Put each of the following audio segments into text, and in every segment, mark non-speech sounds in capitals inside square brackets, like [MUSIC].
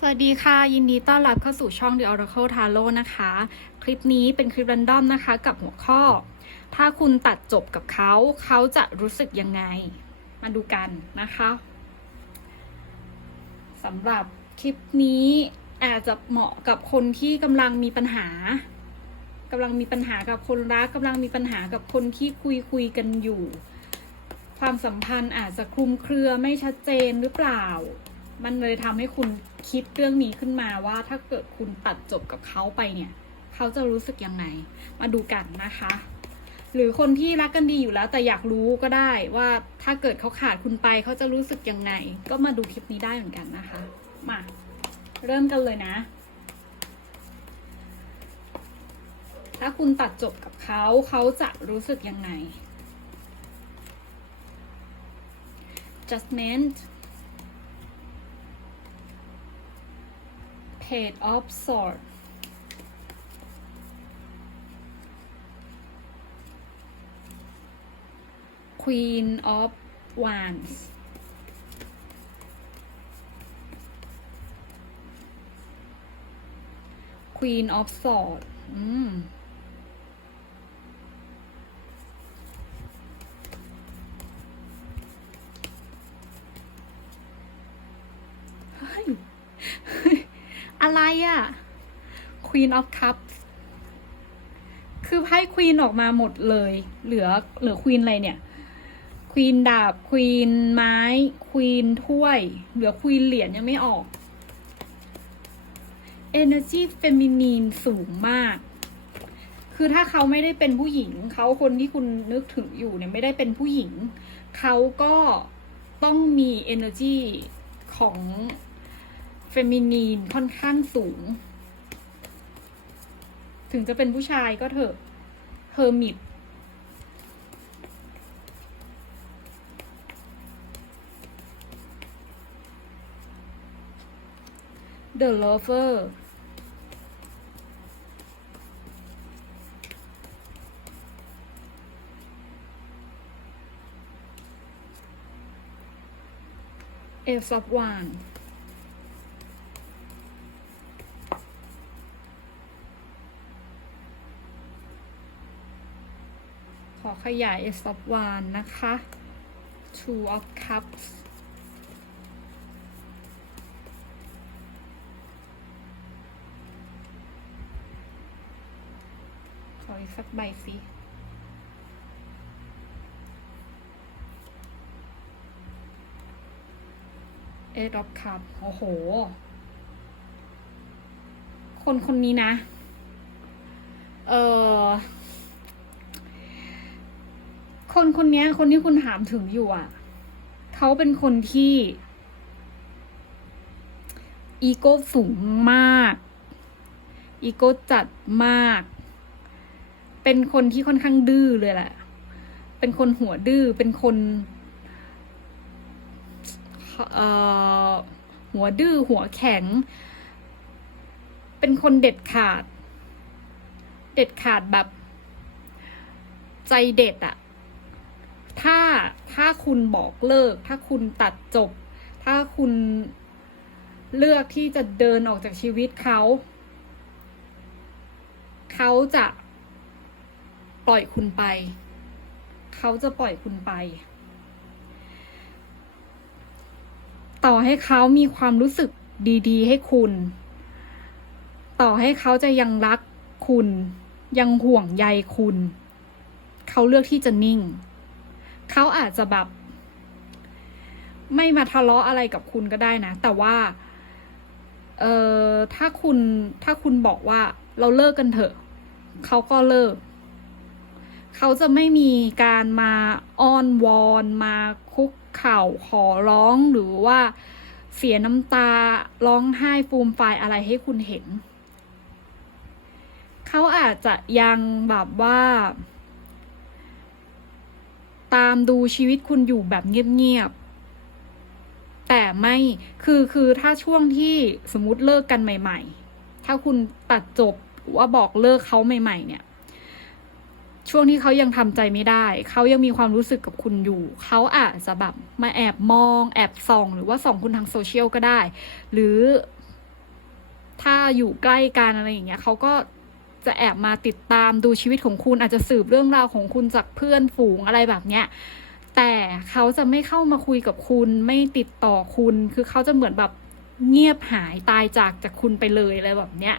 สวัสดีค่ะ ยินดีต้อนรับเข้าสู่ช่อง The Oracle Tarot นะคะ คลิปนี้เป็นคลิปรันดอมนะคะ กับหัวข้อ ถ้าคุณตัดจบกับเขา เขาจะรู้สึกยังไง มาดูกันนะคะสำหรับคลิปนี้อาจจะเหมาะกับคนที่กำลังมีปัญหากำลังมีปัญหากับคนรักกำลังมีปัญหากับคนที่คุยคุยกันอยู่ ความสัมพันธ์อาจจะคลุมเครือไม่ชัดเจนหรือเปล่า มันเลยทำให้คุณคิดเรื่องนี้ขึ้นมาว่าถ้าเกิดคุณตัดจบกับเขาไปเนี่ย เขาจะรู้สึกยังไง มาดูกันนะคะ หรือคนที่รักกันดีอยู่แล้วแต่อยากรู้ก็ได้ว่าถ้าเกิดเขาขาดคุณไปเขาจะรู้สึกยังไง ก็มาดูคลิปนี้ได้เหมือนกันนะคะ มาเริ่มกันเลยนะ ถ้าคุณตัดจบกับเขาเขาจะรู้สึกยังไง judgment page of sword queen of wands queen of sword [LAUGHS] อืม เฮ้ย [LAUGHS] อะไรอะ Queen of Cups คือไพ่ Queen ออกมาหมดเลย เหลือเหลือ Queen อะไรเนี่ย Queen ดาบ Queen ไม้ Queen ถ้วย เหลือ Queen เหรียญยังไม่ออก Energy Feminine สูงมาก คือถ้าเขาไม่ได้เป็นผู้หญิง เขาคนที่คุณนึกถึงอยู่เนี่ยไม่ได้เป็นผู้หญิง เขาก็ต้องมี energy ของ เฟมินีนค่อนข้างสูง ถึงจะเป็นผู้ชายก็เถอะเฮอร์มิต The Lover เอลซับวาน ขยาย S of w a n นะคะ Two of Cups ขออีกสักใบสิ Eight of Cups โอ้โห คนคนนี้นะ เออ คนคนนี้คนที่คุณถามถึงอยู่อะเขาเป็นคนที่ อีโก้สูงมาก อีโก้จัดมาก เป็นคนที่ค่อนข้างดื้อเลยแหละ เป็นคนหัวดื้อ เป็นคนหัวดื้อหัวแข็ง เป็นคนเด็ดขาด เด็ดขาดแบบ ใจเด็ดอะ ถ้าถ้าคุณบอกเลิก ถ้าคุณตัดจบ ถ้าคุณเลือกที่จะเดินออกจากชีวิตเขา เขาจะปล่อยคุณไป เขาจะปล่อยคุณไป ต่อให้เขามีความรู้สึกดี ๆ ให้คุณ ต่อให้เขาจะยังรักคุณ ยังห่วงใยคุณ เขาเลือกที่จะนิ่ง เขาอาจจะแบบ ไม่มาทะเลาะอะไรกับคุณก็ได้นะ แต่ว่า เออถ้าคุณ ถ้าคุณบอกว่าเราเลิกกันเถอะ เขาก็เลิก เขาจะไม่มีการมาอ้อนวอนมาคุกเข่าขอร้องหรือว่าเสียน้ำตาร้องไห้ฟูมฟายอะไรให้คุณเห็น เขาอาจจะยังแบบว่า ตามดูชีวิตคุณอยู่แบบเงียบๆ แต่ไม่ คือคือถ้าช่วงที่สมมติเลิกกันใหม่ ๆ ถ้าคุณตัดจบว่าบอกเลิกเขาใหม่ ๆ เนี่ย ช่วงที่เขายังทำใจไม่ได้ เขายังมีความรู้สึกกับคุณอยู่ เขาอาจจะแบบมาแอบมอง แอบส่อง หรือว่าส่องคุณทางโซเชียลก็ได้ หรือถ้าอยู่ใกล้กันอะไรอย่างเงี้ยเขาก็ จะแอบมาติดตามดูชีวิตของคุณอาจจะสืบเรื่องราวของคุณจากเพื่อนฝูงอะไรแบบเนี้ยแต่เขาจะไม่เข้ามาคุยกับคุณไม่ติดต่อคุณ คือเขาจะเหมือนแบบเงียบหายตายจากจากคุณไปเลยอะไรแบบเนี้ย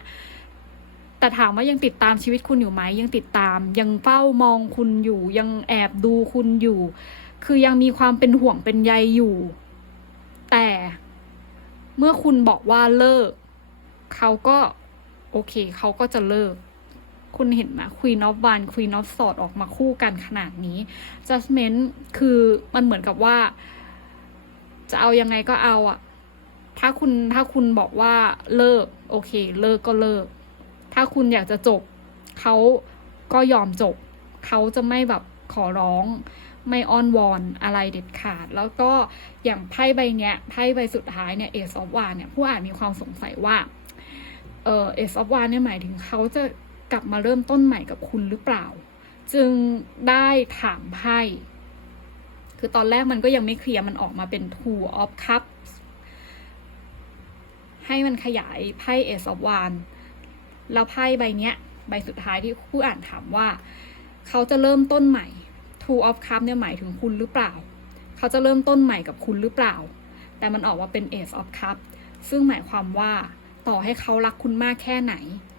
แต่ถามว่ายังติดตามชีวิตคุณอยู่ไหมยังติดตาม ยังเฝ้ามองคุณอยู่ ยังแอบดูคุณอยู่ คือยังมีความเป็นห่วงเป็นใยอยู่ แต่เมื่อคุณบอกว่าเลิก เขาก็ โอเค เขาก็จะเลิก คุณเห็นไหม Queen of One Queen of Swords ออกมาคู่กันขนาดนี้ Judgment คือมันเหมือนกับว่า จะเอายังไงก็เอาอะถ้าคุณถ้าคุณบอกว่าเลิก โอเค เลิกก็เลิก ถ้าคุณอยากจะจบเขาก็ยอมจบ เขาจะไม่แบบขอร้องไม่อ้อนวอนอะไรเด็ดขาด แล้วก็อย่างไพ่ใบเนี้ยไพ่ใบสุดท้ายเนี่ยเอซอฟวานเนี่ยผู้อ่านมีความสงสัยว่า เออเอซอฟวานเนี่ยหมายถึงเขาจะ กลับมาเริ่มต้นใหม่กับคุณหรือเปล่า จึงได้ถามไพ่คือตอนแรกมันก็ยังไม่เคลียร์มันออกมาเป็น two of cups ให้มันขยายไพ่ ace of wands แล้วไพ่ใบเนี้ย ใบสุดท้ายที่ผู้อ่านถามว่า เขาจะเริ่มต้นใหม่ two of cups เนี่ยหมายถึงคุณหรือเปล่า เขาจะเริ่มต้นใหม่กับคุณหรือเปล่า แต่มันออกมาเป็น ace of cups ซึ่งหมายความว่า ต่อให้เขารักคุณมากแค่ไหน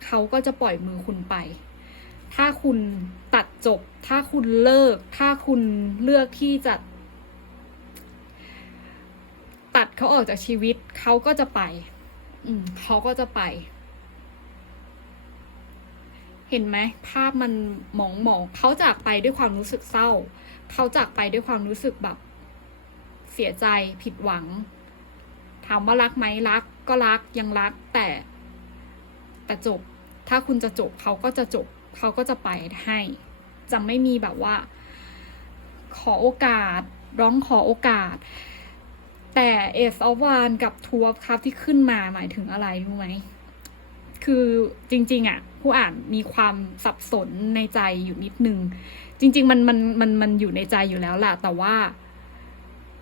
เขาก็จะปล่อยมือคุณไป ถ้าคุณตัดจบ ถ้าคุณเลิก ถ้าคุณเลือกที่จะ ตัดเขาออกจากชีวิต เขาก็จะไป อืมเขาก็จะไป เห็นไหมภาพมันหมองหมองเขาจากไปด้วยความรู้สึกเศร้า เขาจากไปด้วยความรู้สึกแบบ เสียใจผิดหวังถามว่ารักไหมรัก ก็รักยังรักแต่ แต่จบ ถ้าคุณจะจบเขาก็จะจบเขาก็จะไปให้ จะไม่มีแบบว่า ขอโอกาส ร้องขอโอกาส แต่เอสอวานกับทัวร์ครับที่ขึ้นมาหมายถึงอะไรรู้ไหมคือจริง ๆ อะ ผู้อ่านมีความสับสนในใจอยู่นิดนึง จริง ๆ มันมันมันมันอยู่ในใจอยู่แล้วล่ะแต่ว่า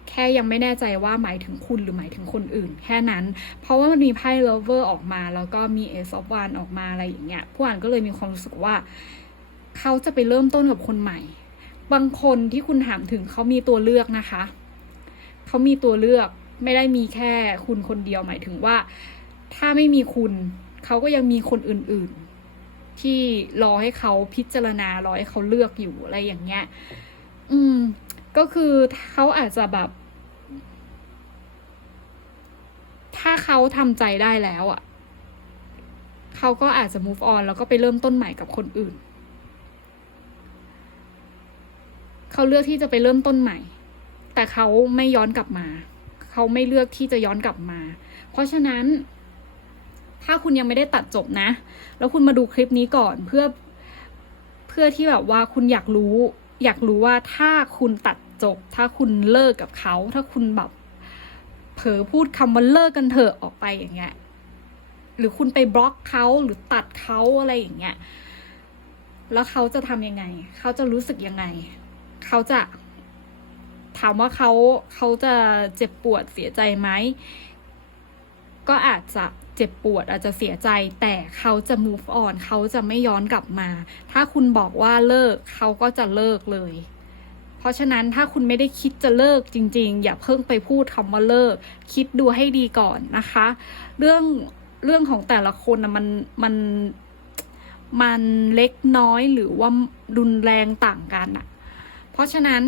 แค่ยังไม่แน่ใจว่าหมายถึงคุณหรือหมายถึงคนอื่น แค่นั้น เพราะว่ามันมีไพ่ lover ออกมา แล้วก็มี ace of one ออกมาอะไรอย่างเงี้ยผู้อ่านก็เลยมีความรู้สึกว่า เขาจะไปเริ่มต้นกับคนใหม่ บางคนที่คุณถามถึงเขามีตัวเลือกนะคะ เขามีตัวเลือกไม่ได้มีแค่คุณคนเดียวหมายถึงว่า ถ้าไม่มีคุณเขาก็ยังมีคนอื่น ๆ ที่รอให้เขาพิจารณารอให้เขาเลือกอยู่อะไรอย่างเงี้ย อืม ก็คือเขาอาจจะแบบ ถ้าเขาทำใจได้แล้วอะ่ะ เขาก็อาจจะ move on แล้วก็ไปเริ่มต้นใหม่กับคนอื่น เขาเลือกที่จะไปเริ่มต้นใหม่ แต่เขาไม่ย้อนกลับมา เขาไม่เลือกที่จะย้อนกลับมา เพราะฉะนั้น ถ้าคุณยังไม่ได้ตัดจบนะ แล้วคุณมาดูคลิปนี้ก่อนเพื่อ เพื่อที่แบบว่าคุณอยากรู้ อยากรู้ว่าถ้าคุณตัดจบ ถ้าคุณเลิกกับเขา ถ้าคุณแบบ เผลอพูดคำว่าเลิกกันเถอะออกไปอย่างเงี้ย หรือคุณไปบล็อกเขาหรือตัดเขาอะไรอย่างเงี้ย แล้วเขาจะทำยังไง เขาจะรู้สึกยังไง เขาจะ ถามว่าเขาเขาจะเจ็บปวดเสียใจไหม ก็อาจจะเจ็บปวดอาจจะเสียใจแต่เขาจะ move on เขาจะไม่ย้อนกลับมา ถ้าคุณบอกว่าเลิกเขาก็จะเลิกเลย เพราะฉะนั้นถ้าคุณไม่ได้คิดจะเลิกจริง ๆ อย่าเพิ่งไปพูดคำว่าเลิก คิดดูให้ดีก่อนนะคะ เรื่องเรื่องของแต่ละคนนะมันมันมันเล็กน้อยหรือว่ารุนแรงต่างกันอะเพราะฉะนั้น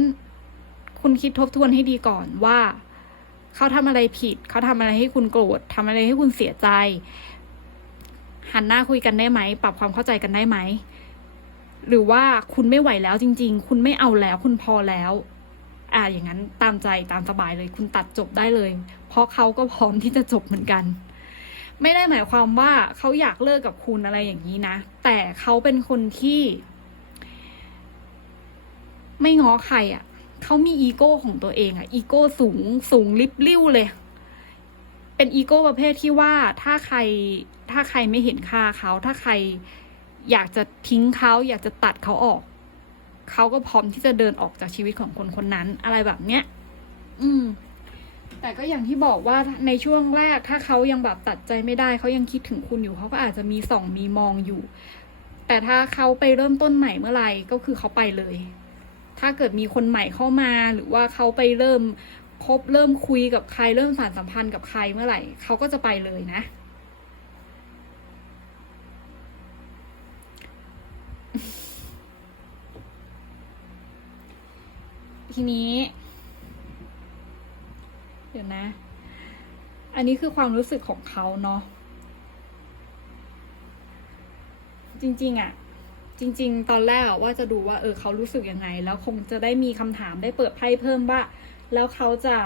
คุณคิดทบทวนให้ดีก่อนว่า เขาทำอะไรผิด เขาทำอะไรให้คุณโกรธทำอะไรให้คุณเสียใจ หันหน้าคุยกันได้ไหม ปรับความเข้าใจกันได้ไหม หรือว่าคุณไม่ไหวแล้วจริง ๆ คุณไม่เอาแล้ว คุณพอแล้ว อ่าอย่างนั้นตามใจตามสบายเลย คุณตัดจบได้เลย เพราะเขาก็พร้อมที่จะจบเหมือนกัน ไม่ได้หมายความว่าเขาอยากเลิกกับคุณอะไรอย่างนี้นะ แต่เขาเป็นคนที่ ไม่ง้อใครอะ่ะเขามีอีโก้ของตัวเองอะ่ะ อีโก้สูงสูงลิบลิ่วเลย เป็นอีโก้ประเภทที่ว่าถ้าใครถ้าใครไม่เห็นค่าเขาถ้าใคร อยากจะทิ้งเขาอยากจะตัดเขาออก เขาก็พร้อมที่จะเดินออกจากชีวิตของคนคนนั้น อะไรแบบเนี้ย อืม แต่ก็อย่างที่บอกว่าในช่วงแรกถ้าเขายังแบบตัดใจไม่ได้เขายังคิดถึงคุณอยู่เขาก็อาจจะมีส่องมีมองอยู่ แต่ถ้าเขาไปเริ่มต้นใหม่เมื่อไหร่ก็คือเขาไปเลย ถ้าเกิดมีคนใหม่เข้ามาหรือว่าเขาไปเริ่มคบเริ่มคุยกับใครเริ่มสานสัมพันธ์กับใครเมื่อไหร่เขาก็จะไปเลยนะ ทีนี้ เดี๋ยวนะ อันนี้คือความรู้สึกของเขาเนาะจริง ๆอะจริง ๆ ตอนแรกว่าจะดูว่า เออเขารู้สึกยังไง แล้วคงจะได้มีคำถามได้เปิดไพ่เพิ่มว่า แล้วเขาจะ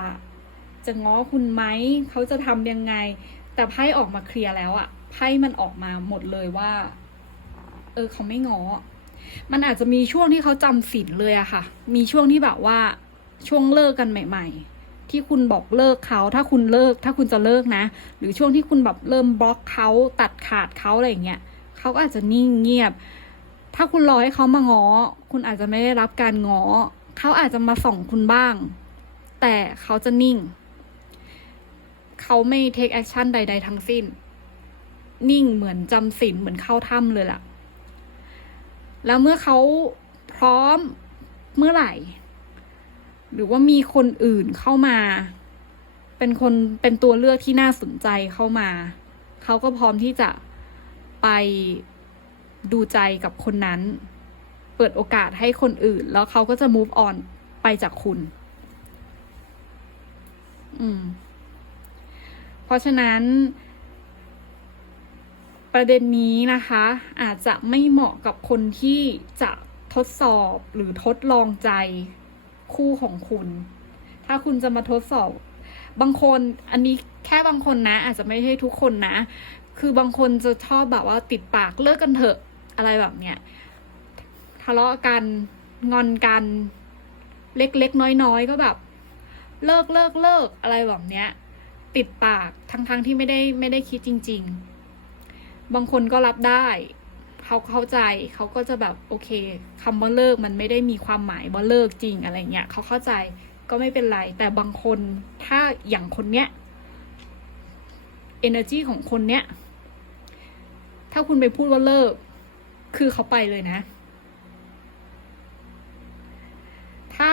จะง้อคุณไหมเขาจะทำยังไง แต่ไพ่ออกมาเคลียร์แล้วอะไพ่มันออกมาหมดเลยว่า เออเขาไม่ง้อ มันอาจจะมีช่วงที่เขาจำศีลเลยอะค่ะ มีช่วงที่แบบว่าช่วงเลิกกันใหม่ ๆ ที่คุณบอกเลิกเขาถ้าคุณเลิก ถ้าคุณจะเลิกนะ หรือช่วงที่คุณแบบเริ่มบล็อกเขาตัดขาดเขาอะไรอย่างเงี้ยเขาก็อาจจะนิ่งเงียบ ถ้าคุณรอให้เขามาง้อ คุณอาจจะไม่ได้รับการง้อเขาอาจจะมาส่องคุณบ้าง แต่เขาจะนิ่ง เขาไม่ take action ใด ๆ ทั้งสิ้น นิ่งเหมือนจำศีลเหมือนเข้าถ้ำเลยล่ะ แล้วเมื่อเขาพร้อมเมื่อไหร่ หรือว่ามีคนอื่นเข้ามา เป็นคนเป็นตัวเลือกที่น่าสนใจเข้ามา เขาก็พร้อมที่จะไปดูใจกับคนนั้น เปิดโอกาสให้คนอื่น แล้วเขาก็จะ move on ไปจากคุณ อืม เพราะฉะนั้น ประเด็นนี้นะคะ อาจจะไม่เหมาะกับคนที่จะทดสอบหรือทดลองใจคู่ของคุณ ถ้าคุณจะมาทดสอบ บางคนอันนี้แค่บางคนนะ อาจจะไม่ใช่ทุกคนนะ คือบางคนจะชอบแบบว่าติดปากเลิกกันเถอะอะไรแบบเนี้ยทะเลาะกันงอนกัน เล็กๆ น้อยๆ ก็แบบ เลิกเลิกเลิกอะไรแบบเนี้ย ติดปากทั้งๆที่ไม่ได้ไม่ได้คิดจริง ๆ บางคนก็รับได้เขาเข้าใจเขาก็จะแบบโอเคคำว่าเลิกมันไม่ได้มีความหมายว่าเลิกจริงอะไรเงี้ยเขาเข้าใจก็ไม่เป็นไร แต่บางคนถ้าอย่างคนเนี้ย energy ของคนเนี้ย ถ้าคุณไปพูดว่าเลิก คือเขาไปเลยนะ ถ้า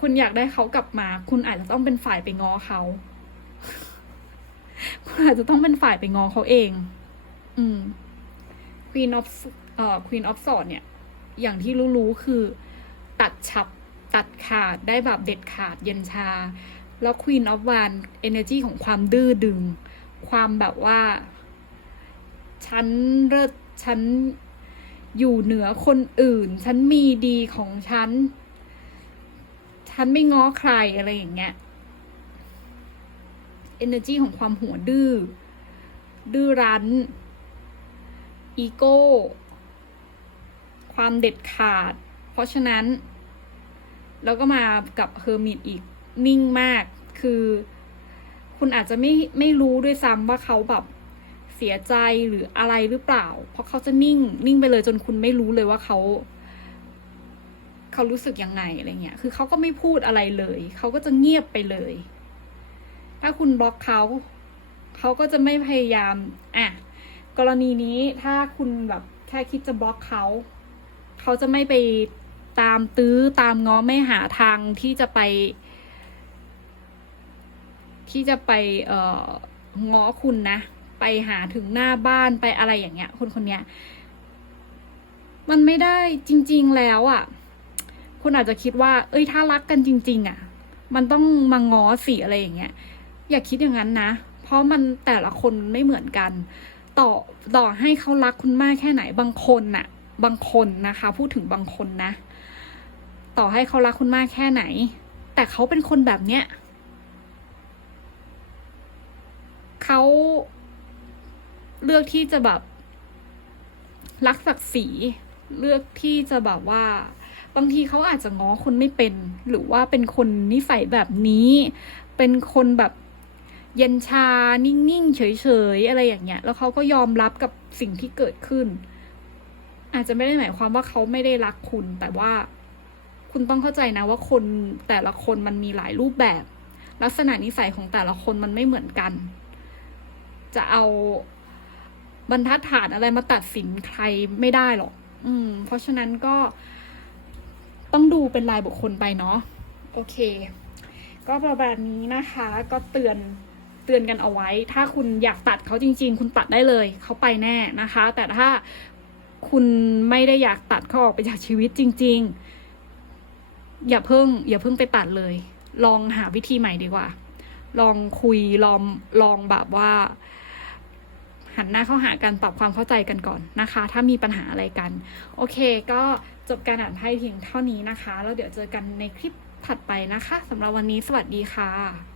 คุณอยากได้เขากลับมา คุณอาจจะต้องเป็นฝ่ายไปง้อเขา คุณอาจจะต้องเป็นฝ่ายไปง้อเขาเอง อืม Queen of เอ่อ Queen of Swords เนี่ย อย่างที่รู้ๆคือตัดฉับตัดขาดได้แบบเด็ดขาดเย็นชา แล้ว Queen of Wands energy ของความดื้อดึง ความแบบว่า ฉันเลิศฉันอยู่เหนือคนอื่น ฉันมีดีของฉัน ฉันไม่ง้อใครอะไรอย่างเงี้ย energy ของความหัวดื้อ ดื้อรั้น อีโก้ ความเด็ดขาด เพราะฉะนั้น แล้วก็มากับเฮอร์มิตอีกนิ่งมาก คือ คุณอาจจะไม่ไม่รู้ด้วยซ้ำว่าเขาแบบเสียใจหรืออะไรหรือเปล่า เพราะเขาจะนิ่ง นิ่งไปเลยจนคุณไม่รู้เลยว่าเขา เขารู้สึกยังไงอะไรเงี้ย คือเขาก็ไม่พูดอะไรเลย เขาก็จะเงียบไปเลย ถ้าคุณบล็อกเขา เขาก็จะไม่พยายาม อะ กรณีนี้ถ้าคุณแบบแค่คิดจะบล็อกเขา เขาจะไม่ไปตามตื้อตามง้อไม่หาทางที่จะไป ที่จะไปเอ่อง้อคุณนะ ไปหาถึงหน้าบ้านไปอะไรอย่างเงี้ย คนคนเนี้ย มันไม่ได้จริง ๆแล้วอะ่ะ คุณอาจจะคิดว่า เอ้ยถ้ารักกันจริง ๆอะ่ะ มันต้องมาง้อสิอะไรอย่างเงี้ย อย่าคิดอย่างนั้นนะ เพราะมันแต่ละคนไม่เหมือนกัน ต่อต่อให้เขารักคุณมากแค่ไหนบางคนน่ะ บางคนนะคะ พูดถึงบางคนนะ ต่อให้เขารักคุณมากแค่ไหน แต่เขาเป็นคนแบบเนี้ยเขาเลือกที่จะแบบ รักศักดิ์ศรีเลือกที่จะแบบว่า บางทีเขาอาจจะง้อคนไม่เป็น หรือว่าเป็นคนนิสัยแบบนี้ เป็นคนแบบ เย็นชา นิ่ง ๆ เฉย ๆ อะไรอย่างเงี้ย แล้วเขาก็ยอมรับกับสิ่งที่เกิดขึ้น อาจจะไม่ได้หมายความว่าเขาไม่ได้รักคุณ แต่ว่าคุณต้องเข้าใจนะว่าคนแต่ละคนมันมีหลายรูปแบบ ลักษณะนิสัยของแต่ละคนมันไม่เหมือนกัน จะเอาบรรทัดฐานอะไรมาตัดสินใครไม่ได้หรอก อืม เพราะฉะนั้นก็ต้องดูเป็นรายบุคคลไปเนาะ โอเค ก็ประมาณนี้นะคะ ก็เตือน เตือนกันเอาไว้ ถ้าคุณอยากตัดเขาจริง ๆ คุณตัดได้เลย เขาไปแน่นะคะ แต่ถ้าคุณไม่ได้อยากตัดเขาออกไปจากชีวิตจริง ๆ อย่าเพิ่ง อย่าเพิ่งไปตัดเลย ลองหาวิธีใหม่ดีกว่า ลองคุยลองลองแบบว่า หันหน้าเข้าหากันปรับความเข้าใจกันก่อนนะคะ ถ้ามีปัญหาอะไรกัน โอเค ก็จบการอ่านไพ่เพียงเท่านี้นะคะ แล้วเดี๋ยวเจอกันในคลิปถัดไปนะคะสำหรับวันนี้สวัสดีค่ะ